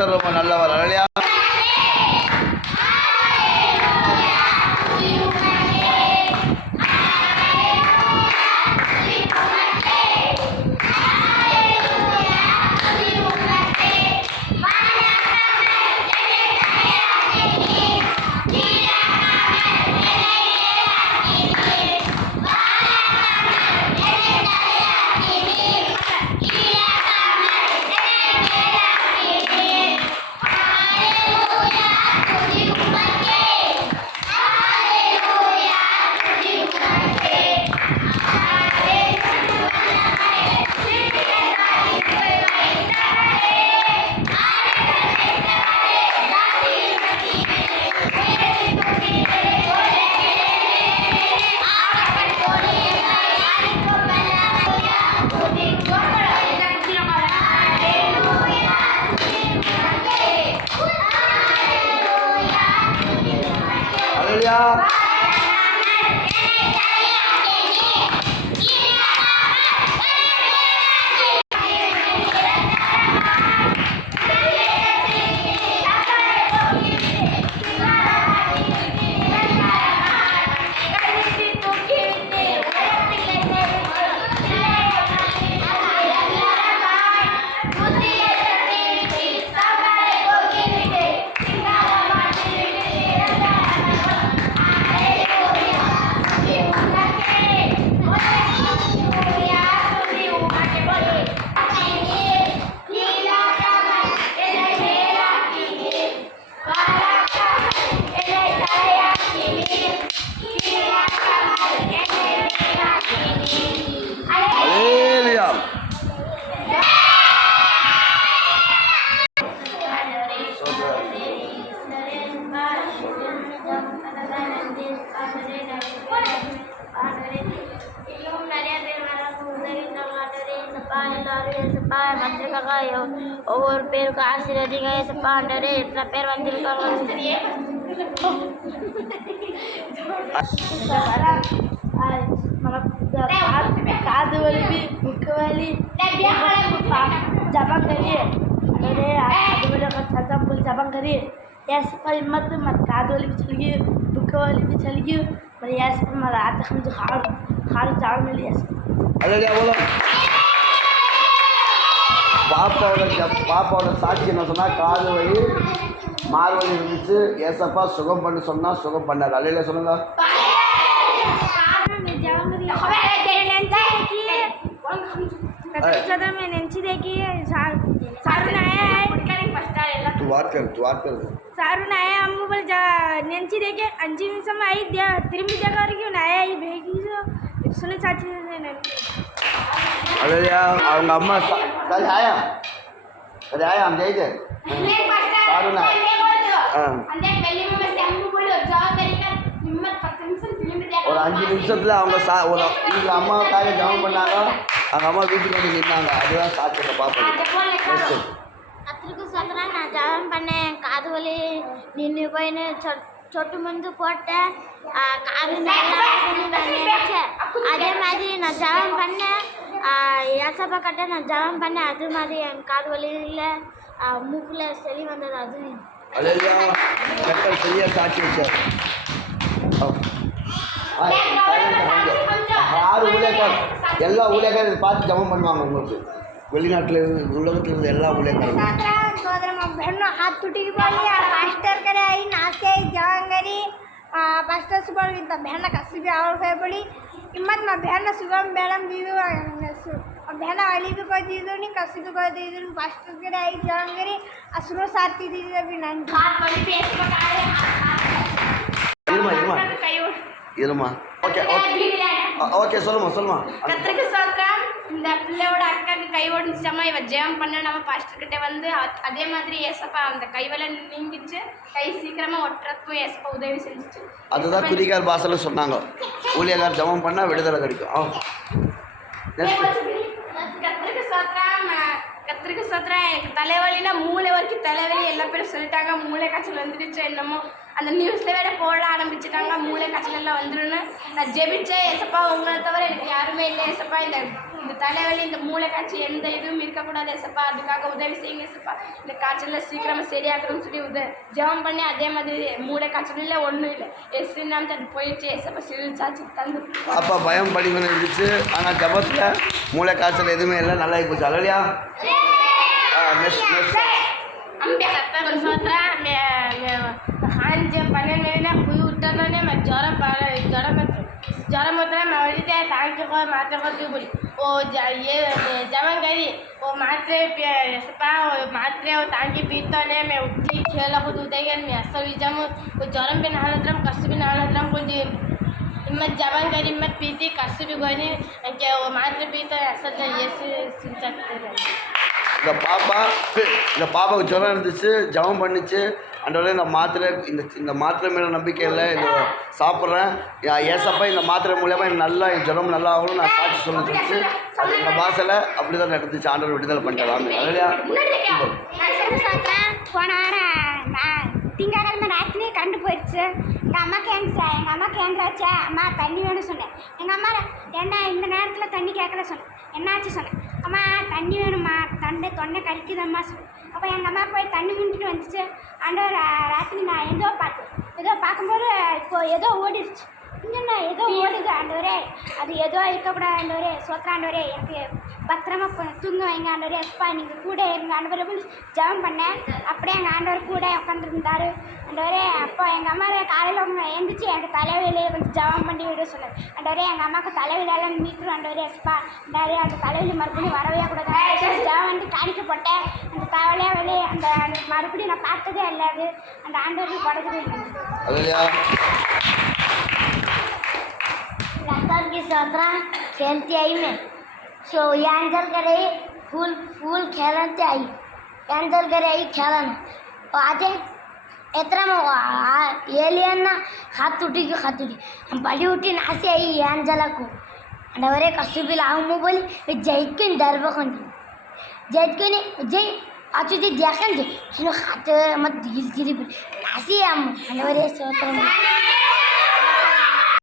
கர்த்தர் ரொம்ப நல்லவர். அல்லேலூயா. ஒவ்வொரு பேருக்கு ஆசீர்வதிங்க ஏசப்பா. ஆண்டவரே எத்தனை பேர் வந்திருக்காங்க காது வலி முக்கு வலி जमा करिए अरे आधे वाले का चाचा बोल जमा करिए ऐसे पर मत मत काद वाली भी चल गई बुक वाली भी चल गई पर ऐसे पर मत आते हम जो खाड़ जाड़ मिली ऐसे अरे क्या बोलो பாப்பாவோட சாட்சி என்ன சொன்னால் காது வலி மாறு வலி இருந்துச்சு. ஏசப்பா சுகம் பண்ண சொன்னால் சுகம் பண்ணார். அல்லையில சொல்லுங்க. सारून आया अम्मू बोल नेंची देखे 5 निमिषम आई दिया तिरुम्बी देखा क्यों ना आया ये भेगी जो सुने चाची ने अरे यार அவங்க அம்மா கல் आया अरे आया हम जाइए सारून आया அந்த வெளிய வந்து அம்மா போடு ஜா கரிக்க हिम्मत 10 நிமிஷம் திரும்பி देखा ஒரு 5 நிமிஷத்துல அவங்க ஒரு இந்த அம்மாவுக்காக ஜெபம் பண்ணாங்க. அவங்க அம்மா வீட்டுக்கு வந்து நின்னாங்க. அதுதான் சாட்சியை பாப்போம். கத்திரிக்கு சொல்கிறேன் நான் ஜபம் பண்ணேன். காது வலி நின்று போயின்னு சொட்டு மருந்து போட்டேன். காது நல்லா நினச்சேன். அதே மாதிரி நான் ஜபம் பண்ணேன். ஏசப்பா கட்ட நான் ஜபம் பண்ணேன். அது மாதிரி என் காது வலியில் மூக்கில் செலி வந்தது. அது சாட்சி வச்சார். யார் ஊழியக்கார் எல்லா ஊழியக்காரும் பார்த்து ஜபம் பண்ணுவாங்க. உங்களுக்கு வெளிநாட்டில் இருந்து உலகத்தில் இருந்து எல்லா ஊழியக்காரும் हाथ टूटी बोली पास्टर करे आई नाचे आई जवांगरी पास्टर सुबह इंत बहन कसी भी और फे पड़ी हिम्मत में बहन सुबह बेलम दीदू बहन वाली भी कोई दीदू नहीं कसी भी कोई दीदू पास्टर करे आई जवांगरी असुरो साथी दीदी भी नहीं हाथ वाली पेट पकाए இருமா ஓகே ஓகே சொல்லுமா கத்திரிக்கு சொல்கிறேன். இந்த பிள்ளையோட அக்காக்கு கை ஓடிச்சுமா இவ ஜெயம் பண்ண நம்ம பாஸ்டர் கிட்டே வந்து அதே மாதிரி ஏசப்பா அந்த கைவலை நீங்கிச்சு. கை சீக்கிரமாக ஒட்டுறதுக்கும் ஏசப்பா உதவி செஞ்சிச்சு. அதுதான் குறிகார் பாசையில் சொன்னாங்க. ஊழியக்கார் ஜெபம் பண்ணால் விடுதலை கிடைக்கும். கத்திரிக்கு சொல்கிறேன் எனக்கு தலைவலினா மூளை வரைக்கும் தலைவலி எல்லா பேரும் சொல்லிட்டாங்க. மூளை காய்ச்சல் வந்துடுச்சு என்னமோ அந்த நியூஸில் வேற போட ஆரம்பிச்சிட்டாங்க மூளை காய்ச்சல் வந்துடும். நான் ஜெபிச்சேன், ஏசப்பா உங்களை தவிர எனக்கு யாருமே இல்லை ஏசப்பா, இந்த தலைவலி இந்த மூளை காய்ச்சல் எந்த இதுவும் இருக்கக்கூடாது ஏசப்பா, அதுக்காக உதவி செய்யுங்க ஏசப்பா, இந்த காய்ச்சலில் சீக்கிரமாக சரியாகணும்னு சொல்லி ஜெபம் பண்ணி அதே மாதிரி மூளை காய்ச்சல் இல்லை ஒன்றும் இல்லை எஸ்னாம் தன் போயிடுச்சு ஏசப்பா சிகிச்சை தந்து. அப்பா பயம் படிக்கணும் இருந்துச்சு, ஆனால் ஜபத்தில் மூளை காய்ச்சல் எதுவுமே இல்லை, நல்லா போச்சு. அல்லையா अंबे करता कर सोचरा मैं खान जब बने में ना कोई उठना नहीं मैं ज्वरा मत मैं वही थे ताकि को मात्र को तू बोली वो ये जमन करी वो मात्रे सपा वो मात्रे वो ताकि पीता नहीं मैं उठी खेला को दूधे के मैं असल जम वो ज्वरम पे नहालत्रम कष्ट भी नहालत्रम को जी हिम्मत जमन करी हिम्मत पीती कष्ट भी कोई नहीं क्या वो मात्रे पीता असल ये सिंचते रहे. இந்த பாப்பாவுக்கு ஜுரம் இருந்துச்சு, ஜபம் பண்ணிச்சு. அன்றோட இந்த மாத்திரை இந்த மாத்திரை மேலே நம்பிக்கை இல்லை, இந்த சாப்பிட்றேன் ஏசப்பா இந்த மாத்திரை மூலியமாக எனக்கு நல்லா என் ஜுரம் நல்லா ஆகணும் நான் சாட்சி சொல்லிச்சு. அது இந்த பாசையில் அப்படி தான் நடந்துச்சு. ஆண்டவர் விடுதலை பண்ணிட்டாங்க. இல்லையா போன வாரம் திங்கக்கிழமை ராத்திரி கண்டு போயிடுச்சு. எங்கள் அம்மாவுக்கு ஏங்கிறாச்சா அம்மா தண்ணி வேணும் சொன்னேன். எங்கள் அம்மா என்ன இந்த நேரத்தில் தண்ணி கேட்கல சொன்னேன். என்னாச்சு சொன்னேன். அம்மா தண்ணி வேணும்மா, தொண்டை கறிக்குதம்மா சொன்னேன். அப்போ எங்கள் அம்மா போய் தண்ணி விட்டுட்டு வந்துச்சு. ஆண்டவர் ராத்திரி நான் ஏதோ பார்க்கும்போது இப்போது ஏதோ ஓடிடுச்சு. இங்கே ஏதோ ஓடுது ஆண்டவரே, அது ஏதோ இருக்கக்கூடாது ஆண்டவரே, சோத்திர ஆண்டவரே, எனக்கு பத்திரமா தூங்க வைங்க ஆண்டவரே, எஸ்பா நீங்கள் கூட இருங்க ஆண்டவரே ஜபம் பண்ணேன். அப்படியே எங்கள் ஆண்டவர் கூட உட்காந்துருந்தாரு ஆண்டவரே. அப்போ எங்கள் அம்மா காலையில் அவங்க எழுந்திரிச்சு எனக்கு தலைவலியை கொஞ்சம் ஜபம் பண்ணி விட சொன்னார் ஆண்டவரே. எங்கள் அம்மாவுக்கு தலைவலியெல்லாம் மீட்டுரும் ஆண்டவரே எஸ்பா, ஆண்டவரே அந்த தலைவலி மறுபடியும் வரவே கூடாது. ஜபம் வந்து காணிக்க போட்டேன். அந்த தலைவலி அந்த மறுபடியும் நான் பார்த்ததே இல்லை. அது அந்த ஆண்டவருக்கு படுக்கவே இல்லை. लतर की सत्रह खेलती आई मैं सो एंजल करे फूल खेलते आई एंजल करे आई खेलन आते एतना एलियन हाथ उठी बड़ी उठी नासी आई एंजल को अंडवरे कष्ट भी लाऊ बोली जैत दरबक जै अच्छी देखन हाथ मत गिरी नासी अंडवरे सोत्र